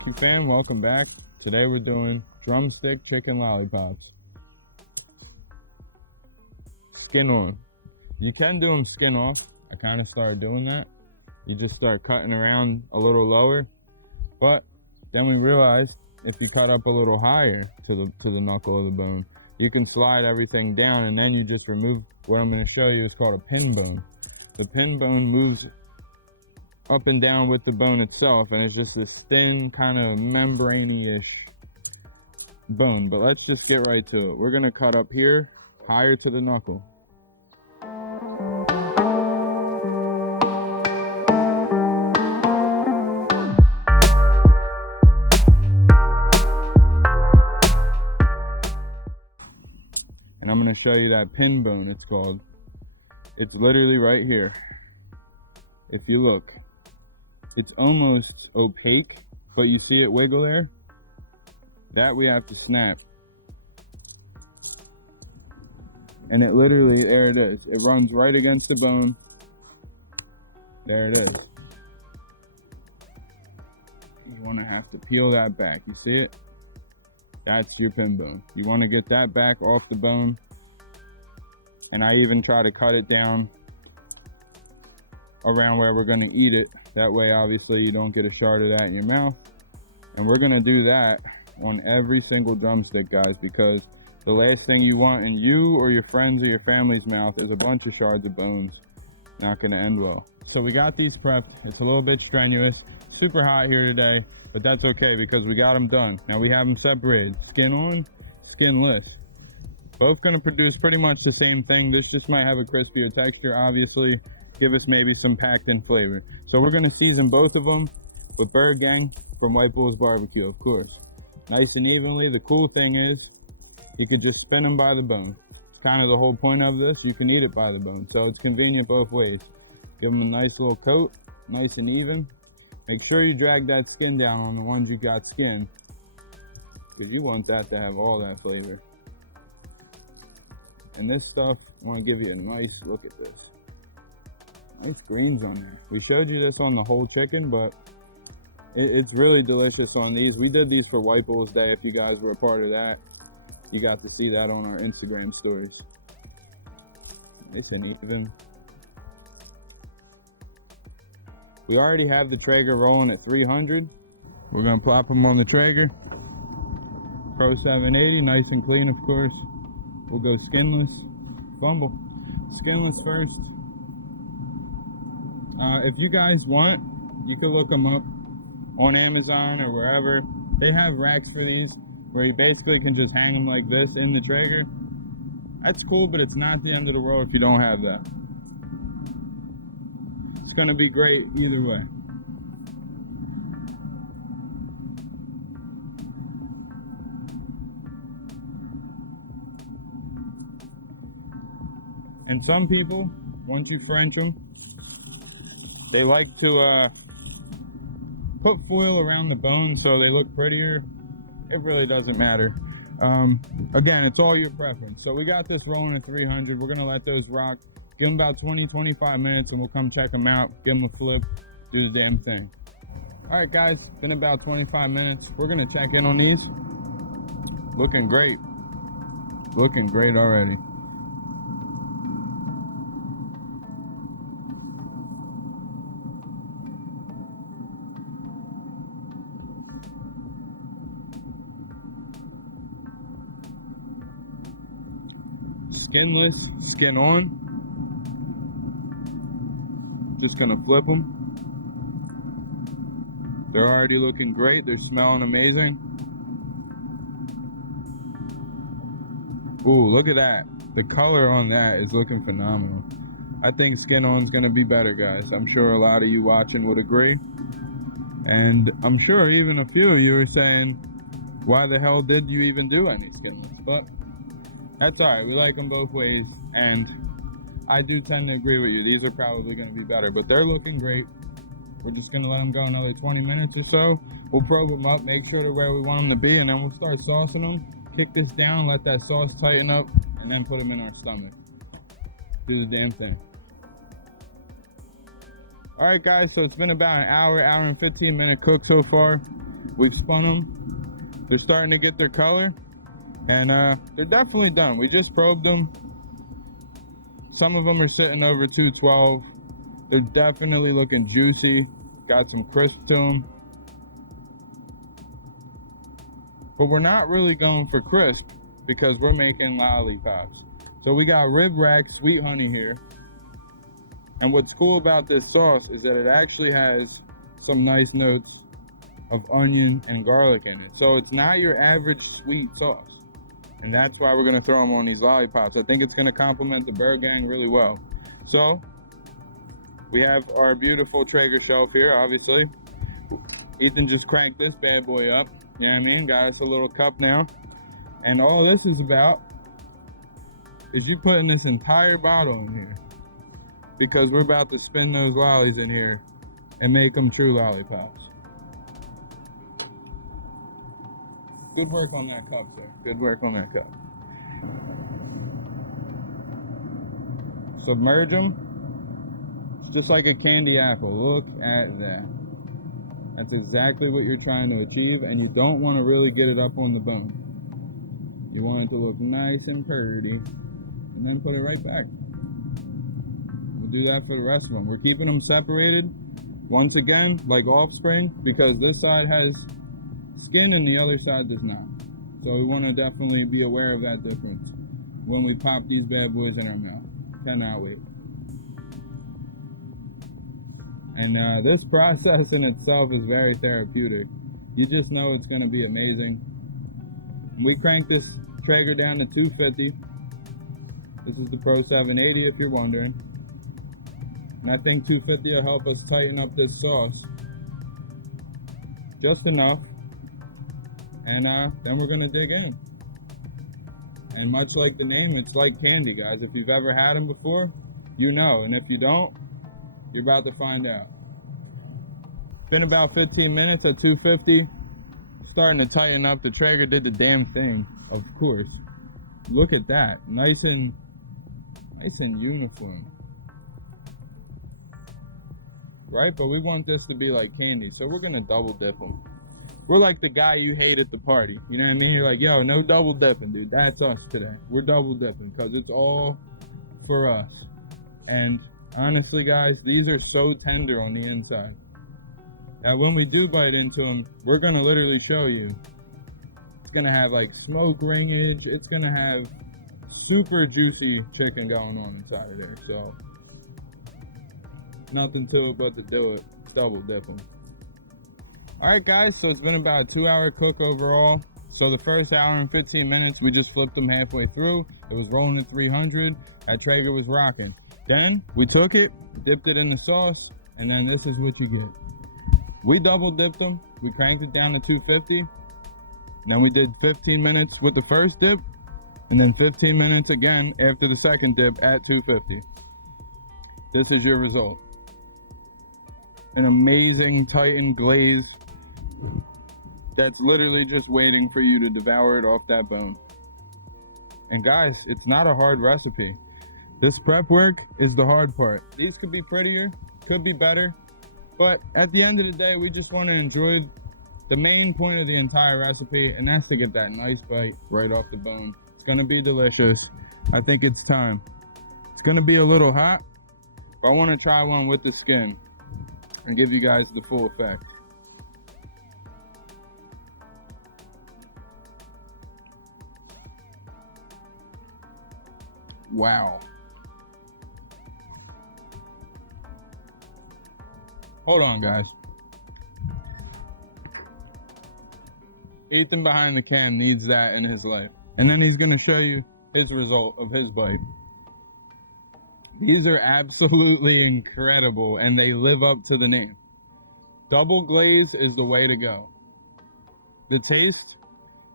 barbecue fan, welcome back. Today we're doing drumstick chicken lollipops. Skin on. You can do them skin off. I kind of started doing that. You just start cutting around a little lower, but then we realized if you cut up a little higher to the knuckle of the bone, you can slide everything down, and then you just remove what I'm going to show you is called a pin bone. The pin bone moves up and down with the bone itself, and it's just this thin kind of membrane-ish bone. But let's just get right to it. We're going to cut up here higher to the knuckle. And I'm going to show you that pin bone, it's called. It's literally right here. If you look, it's almost opaque, but you see it wiggle there? That we have to snap. And it literally, there it is. It runs right against the bone. There it is. You want to have to peel that back. You see it? That's your pin bone. You want to get that back off the bone. And I even try to cut it down around where we're going to eat it. That way, obviously, you don't get a shard of that in your mouth. And we're going to do that on every single drumstick, guys, because the last thing you want in you or your friends or your family's mouth is a bunch of shards of bones. Not going to end well. So we got these prepped. It's a little bit strenuous. Super hot here today, but that's okay because we got them done. Now we have them separated. Skin on, skinless. Both going to produce pretty much the same thing. This just might have a crispier texture, obviously. Give us maybe some packed in flavor. So we're going to season both of them with Bird Gang from White Bull's Barbecue, of course. Nice and evenly. The cool thing is you could just spin them by the bone. It's kind of the whole point of this. You can eat it by the bone, so it's convenient both ways. Give them a nice little coat, nice and even. Make sure you drag that skin down on the ones you got skinned, because you want that to have all that flavor. And this stuff, I want to give you a nice look at this. Nice greens on there. We showed you this on the whole chicken, but it's really delicious on these. We did these for White Bull's Day. If you guys were a part of that, you got to see that on our Instagram stories. Nice and even. We already have the Traeger rolling at 300. We're gonna plop them on the Traeger. Pro 780, nice and clean, of course. We'll go skinless. Fumble. Skinless first. If you guys want, you can look them up on Amazon or wherever. They have racks for these where you basically can just hang them like this in the Traeger. That's cool, but it's not the end of the world if you don't have that. It's gonna be great either way. And some people, once you French them, they like to put foil around the bone so they look prettier. It really doesn't matter. Again, it's all your preference. So we got this rolling at 300. We're gonna let those rock. Give them about 20-25 minutes and we'll come check them out, give them a flip, do the damn thing. All right, guys, been about 25 minutes. We're gonna check in on these. Looking great. Looking great already. Skinless, skin on. Just gonna flip them. They're already looking great. They're smelling amazing. Ooh, look at that. The color on that is looking phenomenal. I think skin on's gonna be better, guys. I'm sure a lot of you watching would agree. And I'm sure even a few of you are saying, why the hell did you even do any skinless? But that's all right. We like them both ways, and I do tend to agree with you. These are probably going to be better, but they're looking great. We're just going to let them go another 20 minutes or so. We'll probe them up, make sure they're where we want them to be, and then we'll start saucing them. Kick this down, let that sauce tighten up, and then put them in our stomach. Do the damn thing. All right, guys, so it's been about an hour and 15 minute cook so far. We've spun them. They're starting to get their color, and they're definitely done. We just probed them. Some of them are sitting over 212. They're definitely looking juicy. Got some crisp to them. But we're not really going for crisp because we're making lollipops. So we got rib rack sweet honey here. And what's cool about this sauce is that it actually has some nice notes of onion and garlic in it. So it's not your average sweet sauce. And that's why we're gonna throw them on these lollipops. I think it's gonna complement the Burger Gang really well. So we have our beautiful Traeger shelf here, obviously. Ethan just cranked this bad boy up. You know what I mean? Got us a little cup now. And all this is about is you putting this entire bottle in here, because we're about to spin those lollies in here and make them true lollipops. Good work on that cup, sir. Good work on that cup. Submerge them. It's just like a candy apple. Look at that. That's exactly what you're trying to achieve, and you don't want to really get it up on the bone. You want it to look nice and pretty, and then put it right back. We'll do that for the rest of them. We're keeping them separated, once again, like Offspring, because this side has skin and the other side does not. So we want to definitely be aware of that difference when we pop these bad boys in our mouth. Cannot wait. And this process in itself is very therapeutic. You just know it's going to be amazing. We cranked this Traeger down to 250. This is the Pro 780 if you're wondering. And I think 250 will help us tighten up this sauce just enough. And then we're going to dig in. And much like the name, it's like candy, guys. If you've ever had them before, you know. And if you don't, you're about to find out. Been about 15 minutes at 250. Starting to tighten up. The Traeger did the damn thing, of course. Look at that. Nice and uniform. Right? But we want this to be like candy, so we're gonna double dip them. We're like the guy you hate at the party. You know what I mean? You're like, yo, no double dipping, dude. That's us today. We're double dipping because it's all for us. And honestly, guys, these are so tender on the inside that when we do bite into them, we're gonna literally show you. It's gonna have like smoke ringage. It's gonna have super juicy chicken going on inside of there. So nothing to it but to do it. Double dip them. All right, guys, so it's been about a 2-hour cook overall. So the first hour and 15 minutes, we just flipped them halfway through. It was rolling at 300. That Traeger was rocking. Then we took it, dipped it in the sauce, and then this is what you get. We double dipped them. We cranked it down to 250. Then we did 15 minutes with the first dip, and then 15 minutes again after the second dip at 250. This is your result. An amazing Titan glaze that's literally just waiting for you to devour it off that bone. And guys, it's not a hard recipe. This prep work is the hard part. These could be prettier, could be better, but at the end of the day, we just want to enjoy the main point of the entire recipe, and that's to get that nice bite right off the bone. It's gonna be delicious. I think it's time. It's gonna be a little hot, but I want to try one with the skin and give you guys the full effect. Wow. Hold on, guys. Ethan behind the cam needs that in his life. And then he's going to show you his result of his bite. These are absolutely incredible, and they live up to the name. Double glaze is the way to go. The taste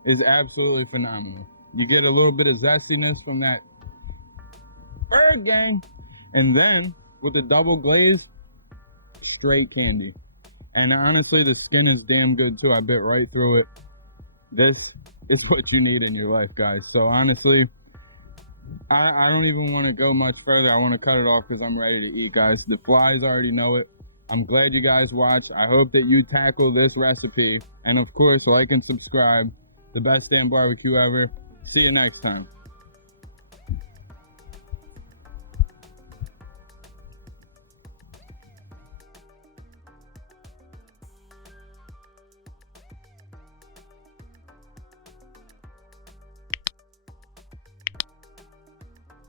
is absolutely phenomenal. You get a little bit of zestiness from that Burger Gang, and then with the double glaze, straight candy. And honestly, the skin is damn good too. I bit right through it. This is what you need in your life, guys. So honestly, I don't even want to go much further. I want to cut it off because I'm ready to eat, guys. The flies already know it. I'm glad you guys watched. I hope that you tackle this recipe. And of course, like and subscribe. The best damn barbecue ever. See you next time.